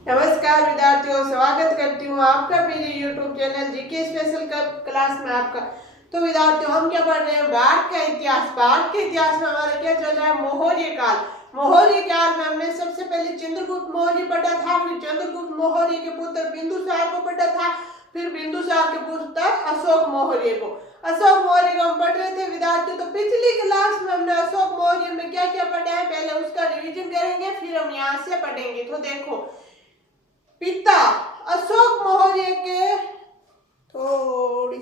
नमस्कार विद्यार्थियों, स्वागत करती हूँ आपका मेरे YouTube channel GK special class में आपका। तो विद्यार्थियों, हम क्या पढ़ रहे हैं? भारत का इतिहास। भारत के इतिहास में हमारा क्या चल रहा है? मौर्य काल। मौर्य काल में हमने सबसे पहले चंद्रगुप्त मौर्य पढ़ा था, फिर चंद्रगुप्त मौर्य के पुत्र बिंदुसार को पढ़ा था, फिर बिंदुसार के पुत्र अशोक मौर्य को। अशोक मौर्य को हम पढ़ रहे थे विद्यार्थियों। तो पिछली क्लास में हमने अशोक मौर्य में क्या क्या पढ़ा है, पहले उसका रिवीजन करेंगे, फिर हम यहाँ से पढ़ेंगे। तो देखो, पिता अशोक मौर्य के थोड़ी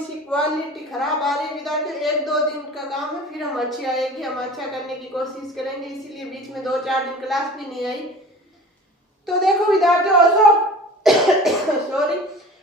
सी क्वालिटी खराब आ रही विद्यार्थी। एक दो दिन का काम है, फिर हम अच्छी आएगी, हम अच्छा करने की कोशिश करेंगे, इसीलिए बीच में 2-4 दिन क्लास भी नहीं आई। तो देखो विद्यार्थियों,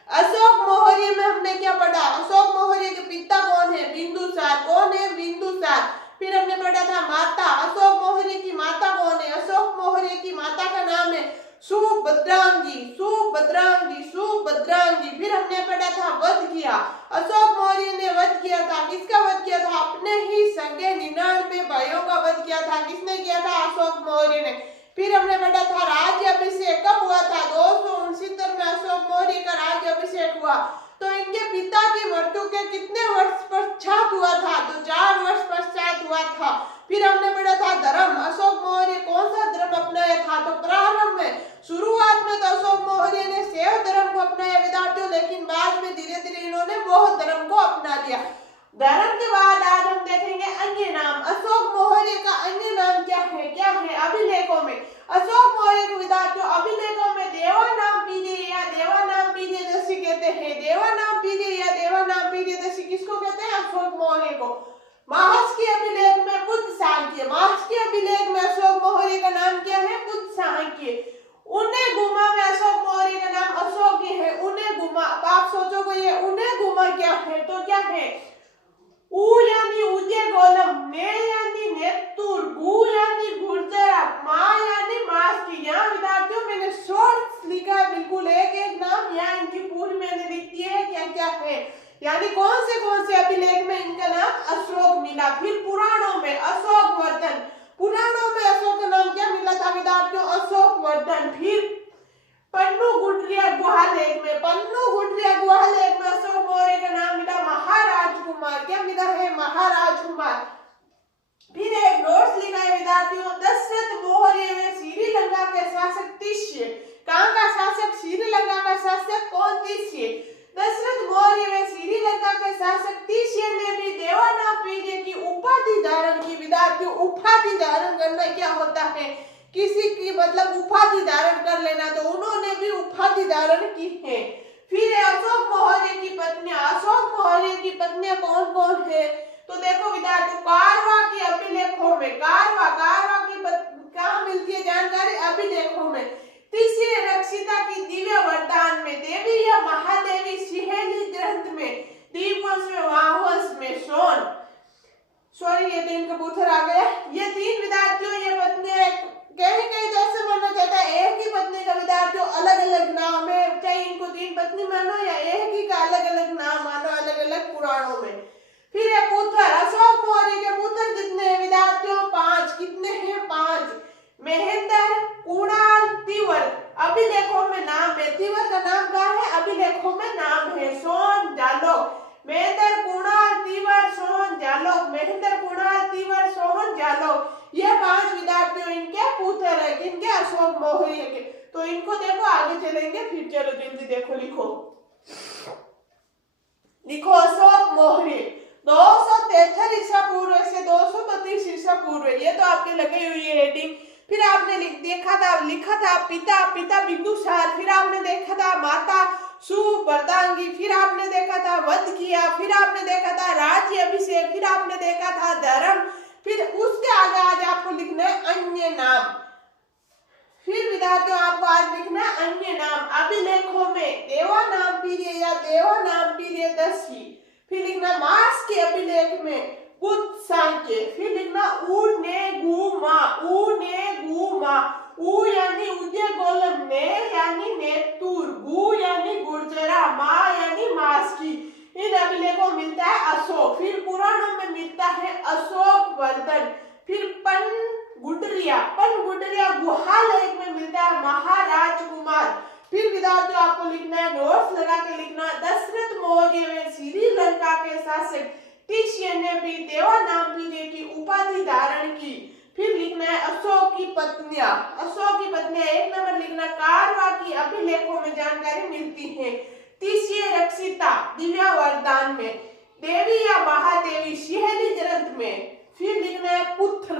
अशोक मौर्य में हमने क्या पढ़ा? अशोक मौर्य के पिता कौन है? बिंदुसार। कौन है? बिंदुसार। फिर हमने पढ़ा था माता। अशोक मौर्य की माता कौन है? अशोक मौर्य की माता का नाम है सुभद्रांगी। सुभद्रांगी, सुभद्रांगी। फिर हमने पढ़ा था वध किया। अशोक मौर्य ने वध किया था। किसका वध किया था? अपने ही सगे 99 भाइयों का वध किया था। किसने किया था? अशोक मौर्य ने। फिर हमने पढ़ा था राज्याभिषेक कब हुआ था? 269 में अशोक मौर्य का राज्याभिषेक हुआ। तो इनके पिता की मृत्यु के कितने वर्ष पश्चात हुआ था? तो 4 वर्ष पश्चात हुआ था। फिर हमने पढ़ा था धर्म। अशोक मौर्य कौन सा धर्म अपनाया था? तो प्रारंभ में, शुरुआत में तो अशोक मौर्य ने शैव धर्म को अपनाया विद्यार्थियों, लेकिन बाद में धीरे धीरे इन्होंने बौद्ध धर्म को अपना लिया। धर्म के बाद आज हम देखेंगे अन्य नाम। अशोक मौर्य का अन्य नाम क्या है? क्या है अभिलेखों में? अशोक मौर्य को विद्यार्थियों अभिलेखों में देवानामपीडिय या देवानामपीडियदर्शी कहते हैं। देवानामपीडिय या देवानामपीडियदर्शी किसको कहते हैं? अशोक मौर्य को। महर्षि अभिलेख में बुद्ध सांख्य। महर्षि अभिलेख में अशोक मौर्य का नाम क्या है? बुद्ध सांख्य। उन्हें गुमा में अशोक मौर्य का नाम अशोक ही है। उन्हें गुमा, आप सोचोगे ये उन्हें गुमा क्या है? तो क्या है? उ यानी उदय गोलम, ने यानी नेतुर, गु यानी गुर्जरा, मा यानी मास की। यहाँ विद्यार्थियों मैंने शॉर्ट लिखा है, बिल्कुल एक एक नाम यहाँ इनकी पूरी मैंने लिख दी है क्या क्या है, यानी कौन से अभिलेख में इनका नाम अशोक मिला। फिर पुराणों में अशोक वर्धन। पुराणों में अशोक का नाम क्या मिला था विद्यार्थियों? अशोक वर्धन। फिर पन्नू गुड्रिया गुहालेख में, पन्नू गुड्रिया गुहालेख में अशोक मौर्य का नाम मिला महाराज कुमार। क्या मिला है? महाराज कुमार। फिर एक नोट्स लिखा है विद्यार्थियों, दशरथ मौर्य में श्रीलंका के शासक तिष्य। कहाँ का शासक? श्रीलंका का शासक कौन? तिष्य। दशरथ मौर्य में श्रीलंका के शासक तिष्य ने भी देवानामपीडिय की उपाधि धारण की। विद्यार्थियों, उपाधि धारण करना क्या होता है? किसी की मतलब उपाधि धारण कर लेना, तो उन्होंने भी उपाधि धारण की है। फिर अशोक मौर्य की पत्नियां। अशोक मौर्य की पत्नियां कौन कौन है? तो देखो विद्यार्थियों, कारवा के अभिलेखों में, कारवा की कहाँ मिलती है जानकारी? अभिलेखों में। तीसरी रक्षिता की दिव्य वरदान में, देवी या महादेवी सिहेली ग्रंथ में, दीपवंश में, वाहवंश में, सोन सॉरी ये 3 कबूतर आ गया। ये 3 विद्यार्थियों, ये पत्नियां कहीं कहीं तो ऐसे माना जाता है एक ही पत्नी का विद्यार्थियों अलग अलग नाम है, चाहे इनको 3 पत्नी मानो या एक ही का अलग अलग नाम मानो, अलग अलग पुराणों में। फिर है पुत्र। अशोक मौर्य के पुत्र कितने हैं विद्यार्थियों? 5। कितने हैं? 5। महेंद्र, कुणाल, तिवर। अभिलेखों में नाम है। तिवर का नाम क्या है? अभिलेखों में नाम है। सोन, जालोक। महेंद्र, कुणाल, तिवर, सोहन, जालोक। महेंद्र, कुणाल, तिवर, सोहन, जालोक। ये 5 विद्यार्थियों इनके पुत्र है। किनके? अशोक मौर्य के। तो इनको देखो, आगे चलेंगे। फिर चलो जल्दी देखो, लिखो अशोक मौर्य 273 ईसा पूर्व से 232 ईसा पूर्व। ये तो आपके लगी हुई है हेडिंग। फिर आपने लिखा था पिता बिंदुसार। फिर आपने देखा था माता सुभद्रांगी। फिर आपने देखा था वध किया। फिर आपने देखा था राज्य अभिषेक। फिर आपने देखा था धर्म। फिर उसके आगे आज आपको लिखना है अन्य नाम। फिर विद्यार्थियों आपको आज लिखना है अन्य नाम। अभिलेखों में देवानामपीडिय या देवानामपीडियदर्शी। फिर लिखना मार्स के अभिलेख में बुद्ध सांख्य। फिर लिखना उने गुमा, उ यानी उदय गोलम, ने यानी नेतुर, गु यानी गुर्जरा, मा यानी मास की। इन अभिलेखों मिलता है अशोक। फिर पुराणों में मिलता है अशोक वर्धन। फिर पन गुड्रिया पनगुडरिया गुहा लेक में मिलता है महाराजकुमार। फिर विद्यार्थियों आपको लिखना है, नोट्स लगा के लिखना, दशरथ मौर्य में श्रीलंका के शासक तिष्य ने भी देवानांपिनी की उपाधि धारण की। फिर लिखना है अशोक की पत्नियां। अशोक की पत्नियां 1 नंबर लिखना, कारवा की अभिलेखों में जानकारी मिलती है। तिष्य रक्षिता दिव्या वरदान में, देवी या महादेवी शिहली ग्रंथ में। फिर लिखना है पुत्र,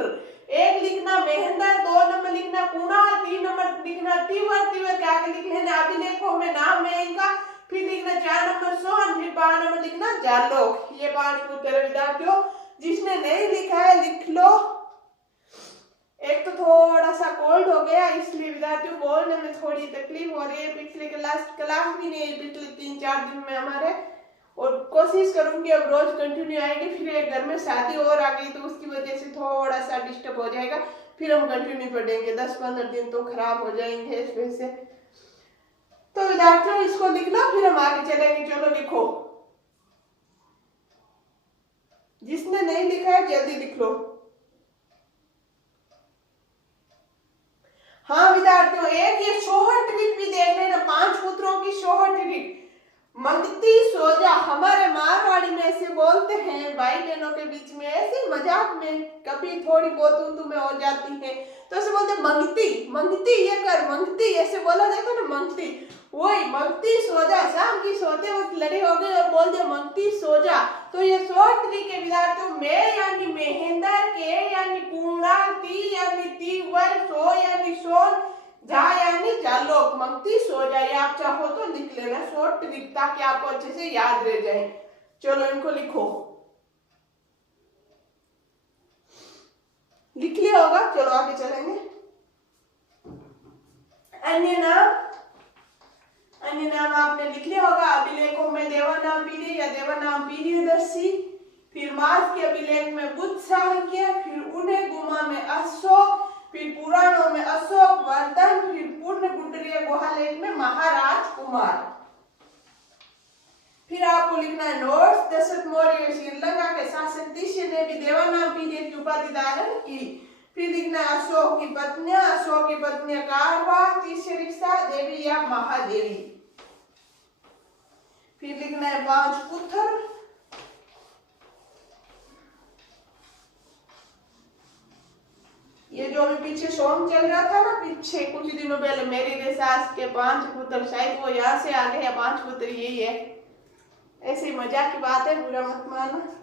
1 लिखना महेंद्र, 2 नंबर लिखना कुणाल, 3 नंबर लिखना तिवर। तिवर के आगे लिख लेना अभिलेखों में नाम है इनका। फिर लिखना 4 नंबर सोहन, फिर 5 नंबर लिखना जालोक। ये 5 उत्तर है विद्यार्थियों। जिसने नहीं लिखा है लिख लो। एक तो थोड़ा सा कोल्ड हो गया इसलिए विद्यार्थियों बोलने में थोड़ी तकलीफ हो रही है। पिछले क्लास भी नहीं, पिछले 3-4 दिन में हमारे, और कोशिश करूंगी अब रोज कंटिन्यू आएगी। फिर एक घर में शादी और आ गई तो उसकी वजह से थोड़ा सा डिस्टर्ब हो जाएगा। फिर हम कंटिन्यू पढ़ेंगे, 10-15 दिन तो खराब हो जाएंगे इस वजह से। तो विद्यार्थियों इसको लिख लो, फिर हम आगे चलेंगे। चलो लिखो, जिसने नहीं लिखा है जल्दी लिख लो। हाँ विद्यार्थियों, एक ये शोहर ट्रिक भी देख लेना, 5 पुत्रों की शोहर ट्रिक। मंगती सोजा, हमारे मारवाड़ी में ऐसे बोलते हैं भाई बहनों के बीच में, ऐसे मजाक में कभी थोड़ी बहुत उर्दू में हो जाती है तो ऐसे बोलते मंगती, मंगती ये कर, मंगती ऐसे बोला जाता है ना, मंगती। वही मंगती सोजा, शाम की सोते वक्त लड़े हो गए और बोल दे मंगती सोजा। तो ये 100 तरीके विद्यार्थियों, में यानी महेंद्र, के यानी कुणाल, ती यानी तीवर, सो यानी सोन, जा यानी जालोक, मंगती सो जाए। आप चाहो तो लिख लेना शॉर्ट ट्रिक ताकि आपको अच्छे से याद रह जाए। चलो इनको लिखो, लिख लिया होगा। चलो आगे चलेंगे। अन्य नाम, अन्य नाम आपने लिख लिया होगा। अभिलेखों में देवानांपिनी या देवानांपिनीदर्शी, फिर मास के अभिलेख में बुद्ध सांख्य, फिर उन्हें गुमा में अशोक, फिर पुराणों में अशोक वर्धन, फिर पूर्ण गुडरिया गुहालेख में महाराजकुमार। फिर आपको लिखना है नोट्स, दशरथ मौर्य श्रीलंका के शासक तिष्य ने भी देवानांपिनी की उपाधि धारण की। फिर लिखना है अशोक की पत्नियां, अशोक की पत्नियां कारवा, तिष्य रिक्शा, देवी या महादेवी। फिर लिखना है 5 पुत्र। ये जो अभी पीछे सॉन्ग चल रहा था ना, पीछे कुछ दिनों पहले, मेरी रे सास के 5 पुत्र, शायद वो यहाँ से आ गए या 5 पुत्र यही है। ऐसे मजाक की बात है, बुरा मत मानना।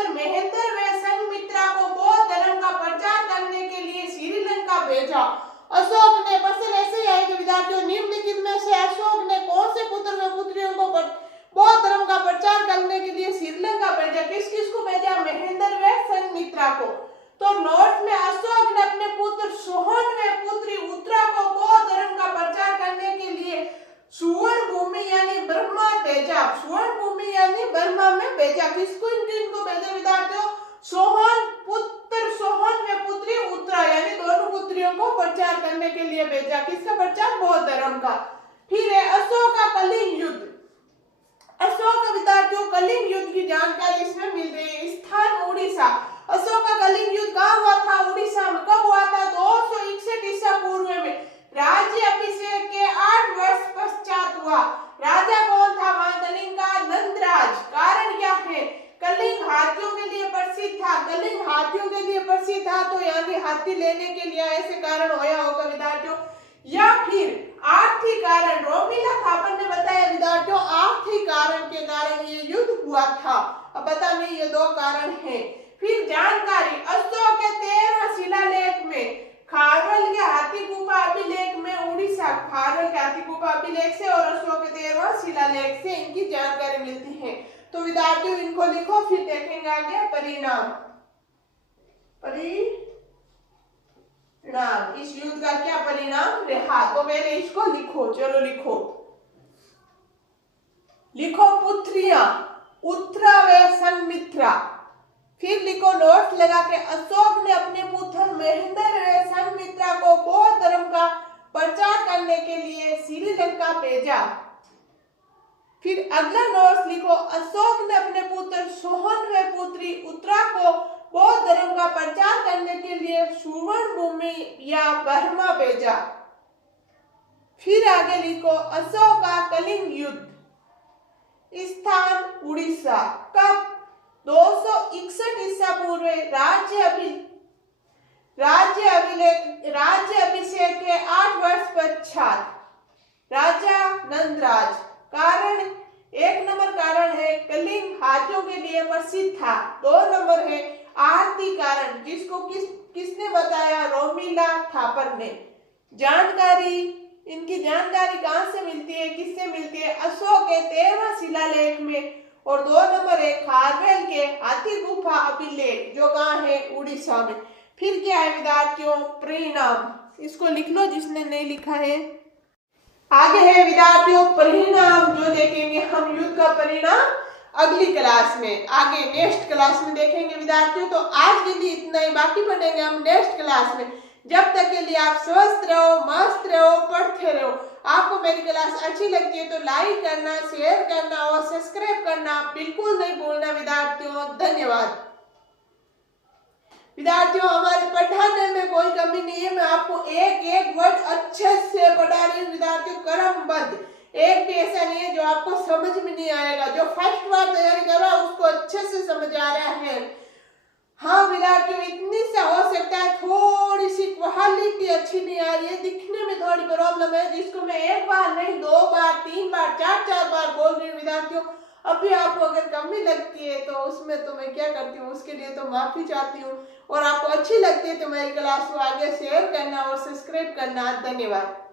पुत्र महेंद्र व संघमित्रा को बौद्ध धर्म का प्रचार करने के लिए श्रीलंका भेजा। अशोक ने फसल ऐसे ही आएगा विद्यार्थियों, निम्नलिखित में से अशोक ने कौन से पुत्र व पुत्रियों को बौद्ध धर्म का प्रचार करने के लिए श्रीलंका भेजा? किस किस को भेजा? महेंद्र व संघमित्रा को। तो नोट में अशोक ने अपने पुत्र सोहन व पुत्री उत्तरा को बौद्ध धर्म का प्रचार करने के लिए सुवर्ण भूमि यानी ब्रह्मा भेजा। सुवर्ण भूमि यानी ब्रह्मा में भेजा। किसको इनको भेजा विद्यार्थियों? सोहन पुत्र सोहन व पुत्री उत्तरा यानी दोनों पुत्रियों को प्रचार करने के लिए भेजा। किसका प्रचार? बौद्ध धर्म का। फिर है अशोक का कलिंग युद्ध। अशोक का विद्यार्थियों कलिंग युद्ध की जानकारी इसमें मिल रही है। स्थान उड़ीसा। अशोक का कलिंग युद्ध कहाँ हुआ था? उड़ीसा में। कब हुआ था? 261 ईसा पूर्व में। राज्य अभिषेक के 8 वर्ष पश्चात हुआ। राजा कौन था वहां? कलिंग का नंदराज। कारण क्या है? कलिंग हाथियों के लिए प्रसिद्ध था। कलिंग हाथियों के लिए प्रसिद्ध था, तो यानी हाथी लेने के लिए ऐसे कारण होया होगा विद्यार्थियों। या फिर आर्थिक कारण, रोमिला थापर ने बताया विद्यार्थियों आर्थिक कारण के कारण ये युद्ध हुआ था। अब बता नहीं, ये दो कारण हैं। फिर जानकारी, अशोक के 13वां शिलालेख में खारवेल के हाथी गुफा अभिलेख में उड़ीसा खारवेल के हाथी गुफा अभिलेख से और अशोक के 13वां शिलालेख से इनकी जानकारी मिलती है। तो विद्यार्थियों इनको लिखो, फिर देखेंगे आगे परिणाम। इस युद्ध का क्या परिणाम रहा? तो पहले इसको लिखो, चलो लिखो। लिखो पुत्रियां उत्तरा व संघमित्रा। फिर लिखो नोट लगा के अशोक ने अपने पुत्र महेंद्र व संघमित्रा को बौद्ध धर्म का प्रचार करने के लिए श्रीलंका भेजा। फिर अगला नोट लिखो अशोक ने अपने पुत्र सोहन व पुत्री उत्तरा को बौद्ध धर्म का प्रचार करने के लिए सुवर्ण भूमि या बर्मा भेजा। फिर आगे लिखो अशोक का कलिंग युद्ध। स्थान उड़ीसा। कब? 261 ईसा पूर्व। राज्य अभिषेक के 8 वर्ष पश्चात। राजा नंदराज। कारण, 1 नंबर कारण है कलिंग हाथियों के लिए प्रसिद्ध था। 2 नंबर है आर्थिक कारण, जिसको किसने बताया? रोमिला थापर ने। जानकारी, इनकी जानकारी कहां से मिलती है, किससे मिलती है? अशोक के 13वां शिलालेख में। और 2 नंबर है खारवेल के हाथी गुफा अभिलेख, जो कहाँ है? उड़ीसा में। फिर क्या है विद्यार्थियों? परिणाम। इसको लिख लो जिसने नहीं लिखा है। आगे है विद्यार्थियों परिणाम, जो देखेंगे हम युद्ध का परिणाम अगली क्लास में, आगे नेक्स्ट क्लास में देखेंगे विद्यार्थियों। तो आज के लिए इतना ही, बाकी पढ़ेंगे हम नेक्स्ट क्लास में। जब तक के लिए आप स्वस्थ रहो, मस्त रहो, पढ़ते रहो। आपको मेरी क्लास अच्छी लगती है तो लाइक करना, शेयर करना और सब्सक्राइब करना बिल्कुल नहीं भूलना विद्यार्थियों। धन्यवाद विद्यार्थियों। हमारे पढ़ाने में कोई कमी नहीं है, मैं आपको एक एक वर्ड अच्छे से पढ़ा रही हूँ विद्यार्थियों, क्रमबद्ध। एक भी ऐसा नहीं है जो आपको समझ में नहीं आएगा। जो फर्स्ट बार तैयारी कर रहा है उसको अच्छे से समझ आ रहा है। हाँ विद्यार्थियों, इतनी से हो सकता है थोड़ी सी क्वालिटी अच्छी नहीं आ रही है, दिखने में थोड़ी प्रॉब्लम है, जिसको मैं 1 बार नहीं 2 बार 3 बार 4 बार बोल रही हूँ विद्यार्थियों। अभी आपको अगर कमी लगती है तो उसमें तो मैं क्या करती हूँ, उसके लिए तो माफी चाहती हूँ। और आपको अच्छी लगती है तो मेरी क्लास को आगे शेयर करना और सब्सक्राइब करना। धन्यवाद।